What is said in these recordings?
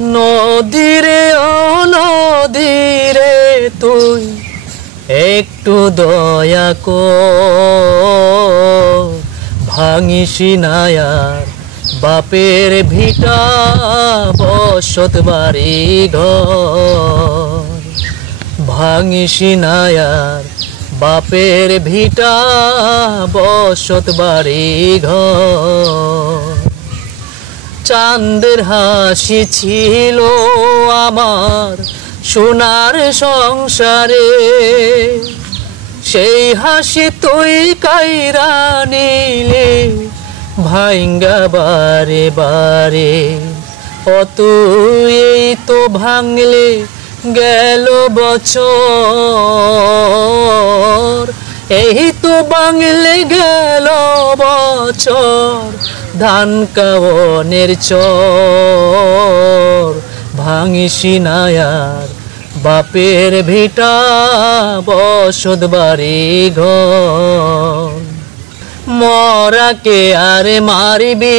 নদীরে ও নদীরে তুই একটু দয়া কর, ভাঙিস না আর বাপের ভিটা বসত বাড়ি ঘর। ভাঙিস না আর বাপের ভিটা বসত বাড়ি ঘর। চাঁদের হাসি ছিল আমার সোনার সংসারে, সেই হাসি তুই কাইরা নিলে ভাইঙ্গা বারে বারে। ও তুই এই তো ভাঙলে গেল বছর, এই তো ভাঙলে গেল বছর ধান কাওনের চর। ভাঙিস না আর বাপের ভিটা বসত বাড়ি ঘর। মরাকে আরে মারিবি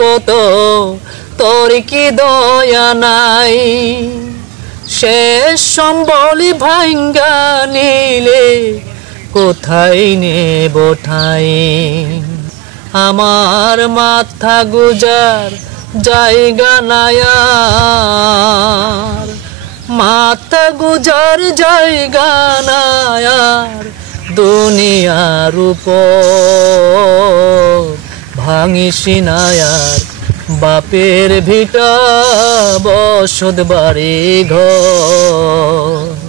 কত, তোর কি দয়া নাই? শেষ সম্বলি ভাঙ্গা নিলে কোথায় নেব ঠাই? আমার মাথা গুজার জায়গা নাই আর, মাথা গুজার জায়গা নাই আর দুনিয়ার উপর। ভাঙিস না আর বাপের ভিটা বসত বাড়ি ঘর।